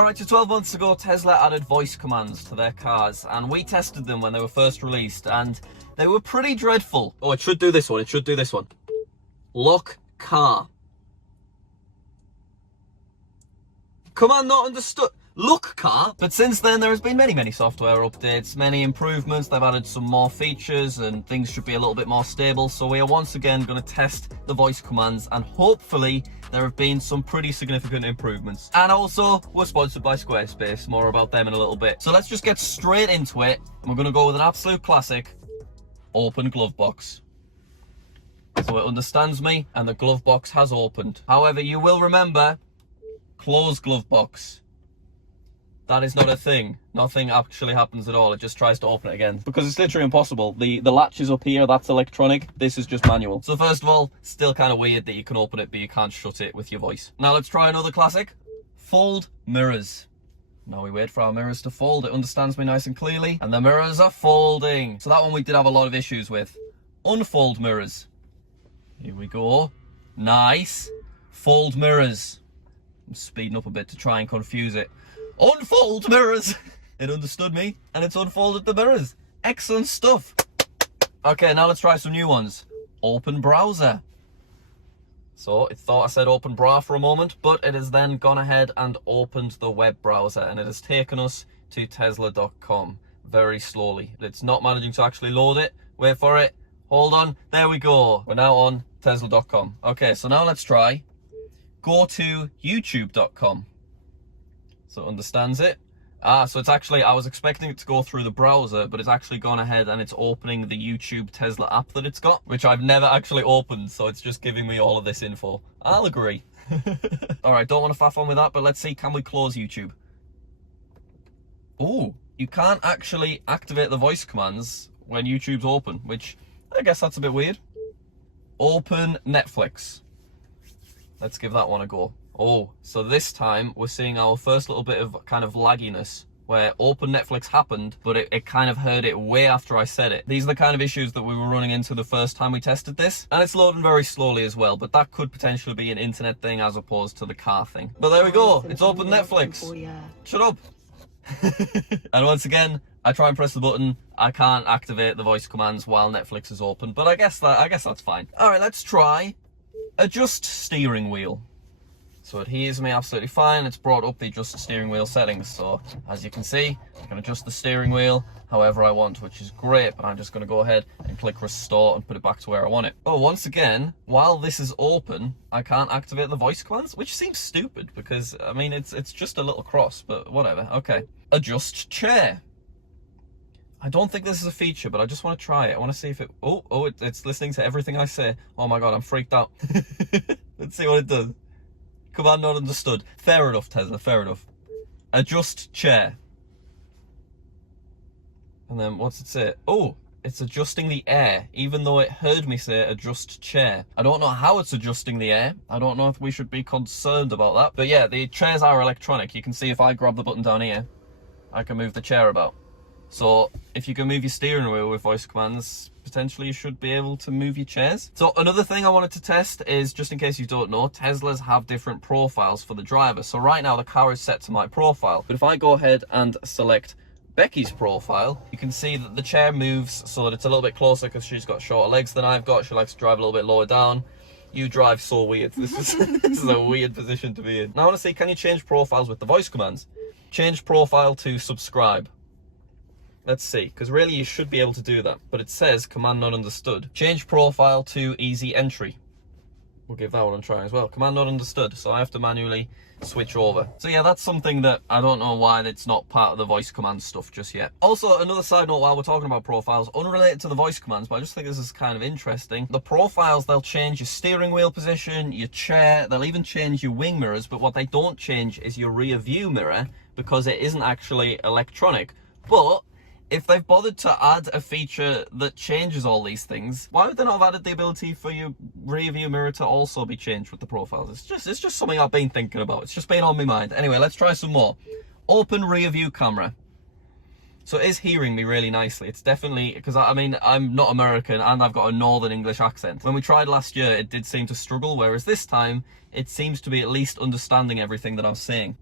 Alright, so 12 months ago, Tesla added voice commands to their cars, and we tested them when they were first released, and they were pretty dreadful. Oh, it should do this one, it should do this one. Lock car. Command not understood. Look car. But since then, there has been many software updates, many improvements. They've added some more features and things should be a little bit more stable. So we are once again going to test the voice commands, and hopefully there have been some pretty significant improvements. And also, we're sponsored by Squarespace. More about them in a little bit. So let's just get straight into it. We're going to go with an absolute classic. Open glove box. So it understands me and the glove box has opened. However, you will remember, close glove box. That is not a thing. Nothing actually happens at all. It just tries to open it again. Because it's literally impossible. The latch is up here, that's electronic. This is just manual. So first of all, still kind of weird that you can open it, but you can't shut it with your voice. Now let's try another classic. Fold mirrors. Now we wait for our mirrors to fold. It understands me nice and clearly. And the mirrors are folding. So that one we did have a lot of issues with. Unfold mirrors. Here we go. Nice. Fold mirrors. I'm speeding up a bit to try and confuse it. Unfold mirrors. It understood me and it's unfolded the mirrors. Excellent stuff. Okay, now let's try some new ones. Open browser. So it thought I said open bra for a moment, but it has then gone ahead and opened the web browser, and it has taken us to tesla.com very slowly. It's not managing to actually load it. Wait for it. Hold on. There we go. We're now on tesla.com. Okay, so now let's try go to youtube.com. So it understands it. So it's actually, I was expecting it to go through the browser, but it's actually gone ahead and it's opening the YouTube Tesla app that it's got, which I've never actually opened, so it's just giving me all of this info. I'll agree. Alright, don't want to faff on with that, but let's see, can we close YouTube? Oh, you can't actually activate the voice commands when YouTube's open, which I guess that's a bit weird. Open Netflix. Let's give that one a go. Oh, so this time we're seeing our first little bit of kind of lagginess where open Netflix happened, but it kind of heard it way after I said it. These are the kind of issues that we were running into the first time we tested this. And it's loading very slowly as well, but that could potentially be an internet thing as opposed to the car thing. But there we go, it's open Netflix. Shut up. And once again, I try and press the button. I can't activate the voice commands while Netflix is open, but I guess that's fine. All right, let's try adjust steering wheel. So it hears me absolutely fine. It's brought up the adjust steering wheel settings. So as you can see, I can adjust the steering wheel however I want, which is great, but I'm just going to go ahead and click restore and put it back to where I want it. Oh, once again, while this is open, I can't activate the voice commands, which seems stupid because, I mean, it's just a little cross, but whatever. Okay. Adjust chair. I don't think this is a feature, but I just want to try it. I want to see if it... it's listening to everything I say. Oh my God, I'm freaked out. Let's see what it does. Command not understood. Fair enough, Tesla, fair enough. Adjust chair. And then what's it say? Oh, it's adjusting the air, even though it heard me say adjust chair. I don't know how it's adjusting the air. I don't know if we should be concerned about that. But yeah, the chairs are electronic. You can see if I grab the button down here, I can move the chair about. So if you can move your steering wheel with voice commands, potentially you should be able to move your chairs. So another thing I wanted to test is, just in case you don't know, Teslas have different profiles for the driver. So right now the car is set to my profile, but if I go ahead and select Becky's profile, you can see that the chair moves so that it's a little bit closer because she's got shorter legs than I've got. She likes to drive a little bit lower down. You drive so weird. This is a weird position to be in. Now I want to see, can you change profiles with the voice commands? Change profile to subscribe. Let's see, because really you should be able to do that, but it says command not understood. Change profile to easy entry. We'll give that one a try as well. Command not understood, so I have to manually switch over. So yeah, that's something that I don't know why it's not part of the voice command stuff just yet. Also, another side note while we're talking about profiles, unrelated to the voice commands, but I just think this is kind of interesting. The profiles, they'll change your steering wheel position, your chair, they'll even change your wing mirrors, but what they don't change is your rear view mirror because it isn't actually electronic. But if they've bothered to add a feature that changes all these things, why would they not have added the ability for your rear view mirror to also be changed with the profiles? It's just something I've been thinking about. It's just been on my mind. Anyway, let's try some more. Open rear view camera. So it is hearing me really nicely. It's definitely, because I mean, I'm not American and I've got a Northern English accent. When we tried last year, it did seem to struggle, whereas this time, it seems to be at least understanding everything that I'm saying.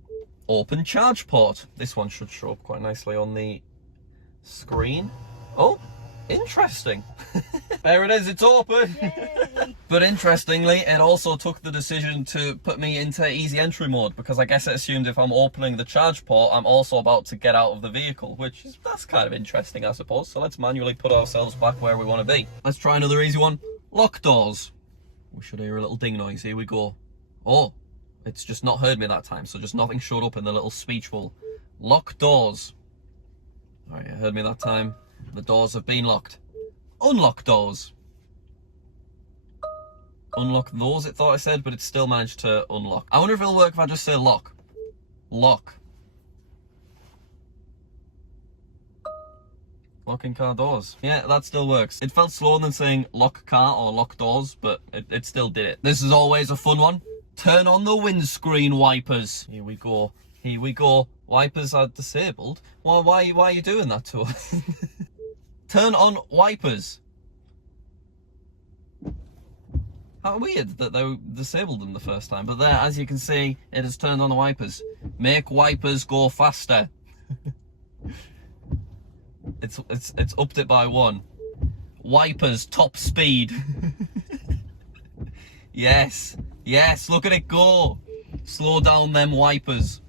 Open charge port. This one should show up quite nicely on the screen. Oh, interesting. There it is, it's open. But interestingly, it also took the decision to put me into easy entry mode, because I guess it assumed if I'm opening the charge port, I'm also about to get out of the vehicle, which is, that's kind of interesting, I suppose. So let's manually put ourselves back where we want to be. Let's try another easy one. Lock doors. We should hear a little ding noise. Here we go. Oh, it's just not heard me that time, so just nothing showed up in the little speech bubble. Lock doors. All right, you heard me that time. The doors have been locked. Unlock doors. Unlock those, it thought I said, but it still managed to unlock. I wonder if it'll work if I just say lock. Lock. Locking car doors. Yeah, that still works. It felt slower than saying lock car or lock doors, but it still did it. This is always a fun one. Turn on the windscreen wipers. Here we go. Here we go. Wipers are disabled. Well, why are you doing that to us? Turn on wipers. How weird that they disabled them the first time. But there, as you can see, it has turned on the wipers. Make wipers go faster. It's upped it by 1. Wipers top speed. Yes, yes, look at it go. Slow down them wipers.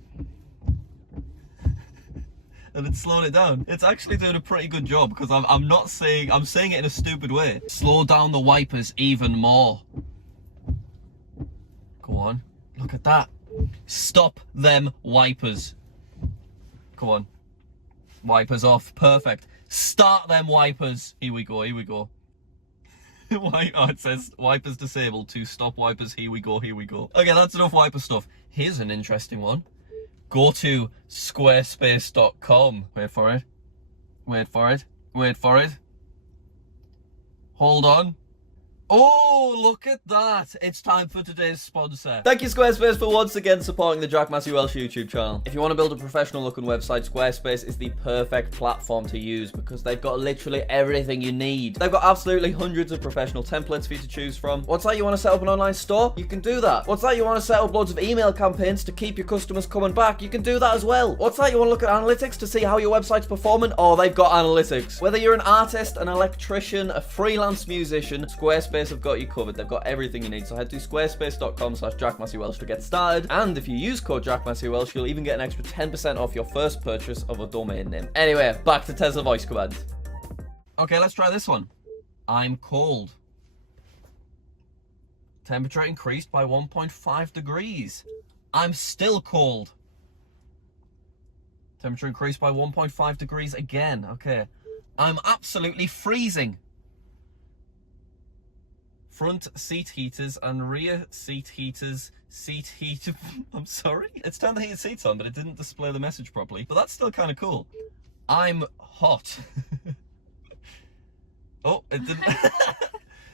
And it's slowing it down. It's actually doing a pretty good job, because I'm saying it in a stupid way. Slow down the wipers even more. Go on, look at that. Stop them wipers. Come on. Wipers off, perfect. Start them wipers. Here we go, here we go. Oh, it says wipers disabled to stop wipers. Here we go, here we go. Okay, that's enough wiper stuff. Here's an interesting one. Go to squarespace.com. Wait for it. Wait for it. Wait for it. Hold on. Oh, look at that. It's time for today's sponsor. Thank you, Squarespace, for once again supporting the Jack Massey Welsh YouTube channel. If you want to build a professional looking website, Squarespace is the perfect platform to use, because they've got literally everything you need. They've got absolutely hundreds of professional templates for you to choose from. What's that, you want to set up an online store? You can do that. What's that, you want to set up loads of email campaigns to keep your customers coming back? You can do that as well. What's that, you want to look at analytics to see how your website's performing? Oh, they've got analytics. Whether you're an artist, an electrician, a freelance musician, Squarespace have got you covered. They've got everything you need. So head to squarespace.com/Jack Massey Welsh to get started. And if you use code Jack Massey Welsh, you'll even get an extra 10% off your first purchase of a domain name. Anyway, back to Tesla voice command. Okay, let's try this one. I'm cold. Temperature increased by 1.5 degrees. I'm still cold. Temperature increased by 1.5 degrees again. Okay. I'm absolutely freezing. Front seat heaters and rear seat heaters, I'm sorry? It's turned the heated seats on, but it didn't display the message properly. But that's still kind of cool. I'm hot. Oh, it didn't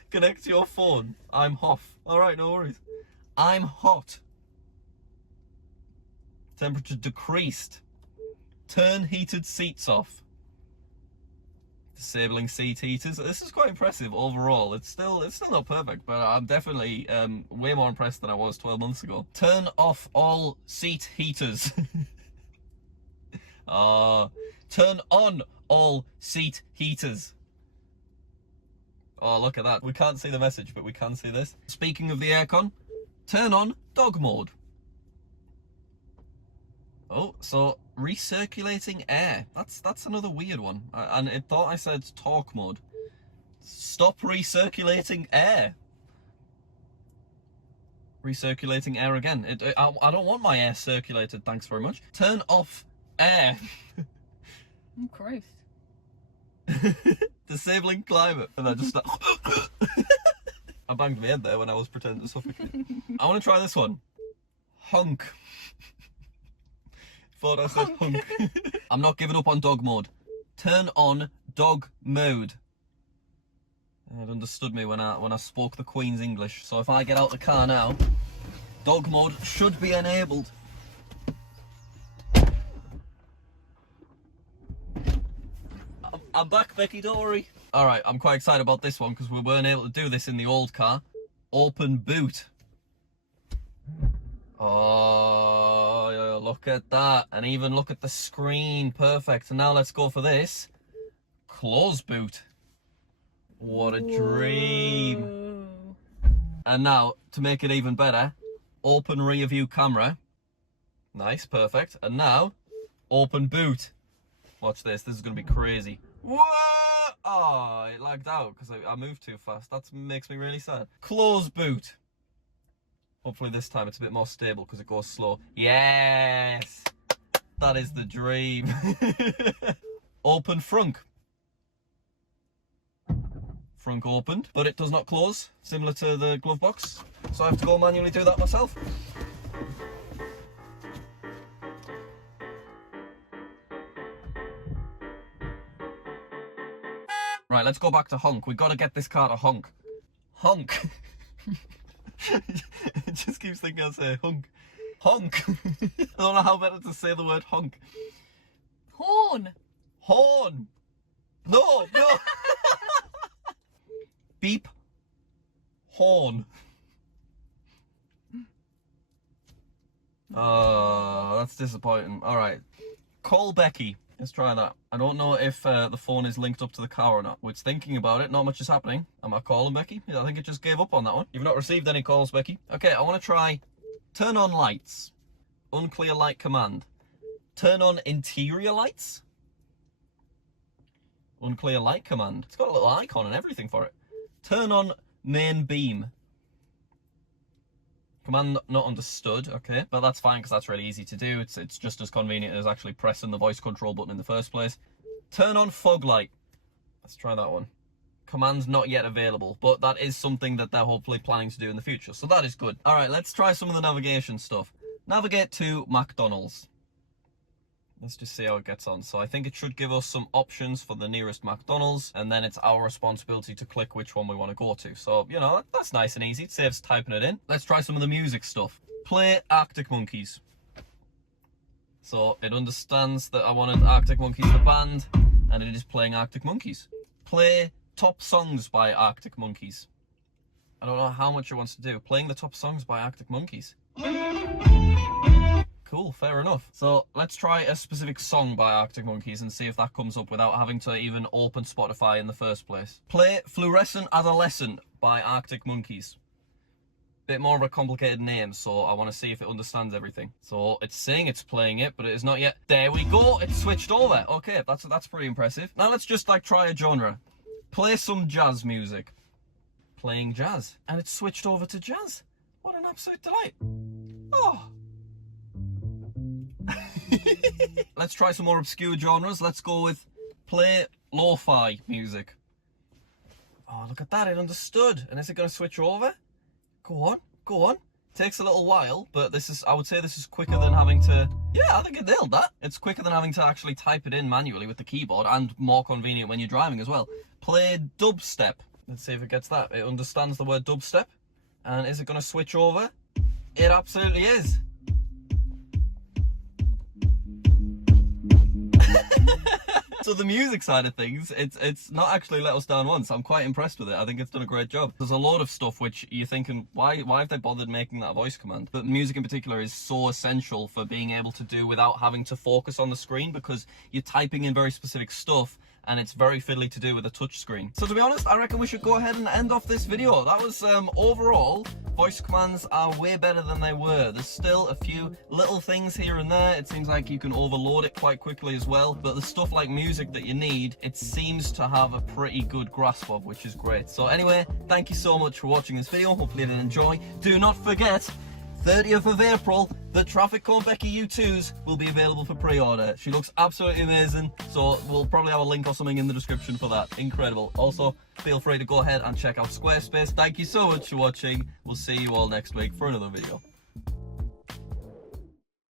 connect to your phone. I'm hot. All right, no worries. I'm hot. Temperature decreased. Turn heated seats off. Disabling seat heaters. This is quite impressive overall. It's still not perfect, but I'm definitely way more impressed than I was 12 months ago. Turn off all seat heaters. Turn on all seat heaters. Oh, look at that. We can't see the message, but we can see this. Speaking of the aircon, turn on dog mode. Oh, so recirculating air. That's another weird one. And it thought I said talk mode. Stop recirculating air. Recirculating air again. I don't want my air circulated, thanks very much. Turn off air. Oh, Christ. Disabling climate. And I just I banged my head there when I was pretending to suffocate. I want to try this one. Honk. Thought I said hunk. I'm not giving up on dog mode. Turn on dog mode. It understood me when I spoke the Queen's English. So if I get out the car now, dog mode should be enabled. I'm back, Becky, don't worry. Alright, I'm quite excited about this one because we weren't able to do this in the old car. Open boot. Oh, yeah, Look at that. And even look at the screen. Perfect. And now let's go for this. Close boot. What a dream. Whoa. And now, to make it even better, open rear view camera. Nice, perfect. And now, open boot. Watch this. This is going to be crazy. Whoa! Oh, it lagged out because I moved too fast. That makes me really sad. Close boot. Hopefully this time it's a bit more stable because it goes slow. Yes! That is the dream. Open frunk. Frunk opened, but it does not close, similar to the glove box. So I have to go manually do that myself. Right, let's go back to honk. We've got to get this car to honk. Honk. It just keeps thinking I say honk. Honk. I don't know how better to say the word honk. Horn. Horn. No, no. Beep. Horn. Oh, that's disappointing. All right. Call Becky. Let's try that. I don't know if the phone is linked up to the car or not. It's thinking about it. Not much is happening. Am I calling Becky? Yeah, I think it just gave up on that one. You've not received any calls, Becky. Okay, I want to try turn on lights. Unclear light command. Turn on interior lights. Unclear light command. It's got a little icon and everything for it. Turn on main beam. Command not understood, okay, but that's fine because that's really easy to do. It's just as convenient as actually pressing the voice control button in the first place. Turn on fog light. Let's try that one. Command's not yet available, but that is something that they're hopefully planning to do in the future, so that is good. All right, let's try some of the navigation stuff. Navigate to McDonald's. Let's just see how it gets on. So I think it should give us some options for the nearest McDonald's, and then it's our responsibility to click which one we want to go to. So, you know, that's nice and easy. It saves typing it in. Let's try some of the music stuff. Play Arctic Monkeys. So it understands that I wanted Arctic Monkeys the band, and it is playing Arctic Monkeys. Play top songs by Arctic Monkeys. I don't know how much it wants to do. Playing the top songs by Arctic Monkeys. Cool, fair enough. So let's try a specific song by Arctic Monkeys and see if that comes up without having to even open Spotify in the first place. Play Fluorescent Adolescent by Arctic Monkeys. Bit more of a complicated name, so I want to see if it understands everything. So it's saying it's playing it, but it is not yet. There we go, it's switched over. Okay, that's pretty impressive. Now let's just like try a genre. Play some jazz music. Playing jazz. And it's switched over to jazz. What an absolute delight. Oh. Let's try some more obscure genres. Let's go with play lo-fi music. Oh, look at that, it understood. And is it going to switch over? Go on, go on. Takes a little while, but I would say this is quicker than having to... Yeah, I think it nailed that. It's quicker than having to actually type it in manually with the keyboard, and more convenient when you're driving as well. Play dubstep. Let's see if it gets that. It understands the word dubstep. And is it going to switch over? It absolutely is. So the music side of things, it's not actually let us down once. I'm quite impressed with it. I think it's done a great job. There's a load of stuff which you're thinking, why have they bothered making that a voice command? But music in particular is so essential for being able to do without having to focus on the screen, because you're typing in very specific stuff and it's very fiddly to do with a touch screen. So to be honest, I reckon we should go ahead and end off this video. That was overall, voice commands are way better than they were. There's still a few little things here and there. It seems like you can overload it quite quickly as well, but the stuff like music that you need, it seems to have a pretty good grasp of, which is great. So anyway, thank you so much for watching this video. Hopefully you did enjoy. Do not forget, 30th of April, the Traffic Cone Becky U2s will be available for pre-order. She looks absolutely amazing, so we'll probably have a link or something in the description for that. Incredible. Also, feel free to go ahead and check out Squarespace. Thank you so much for watching. We'll see you all next week for another video.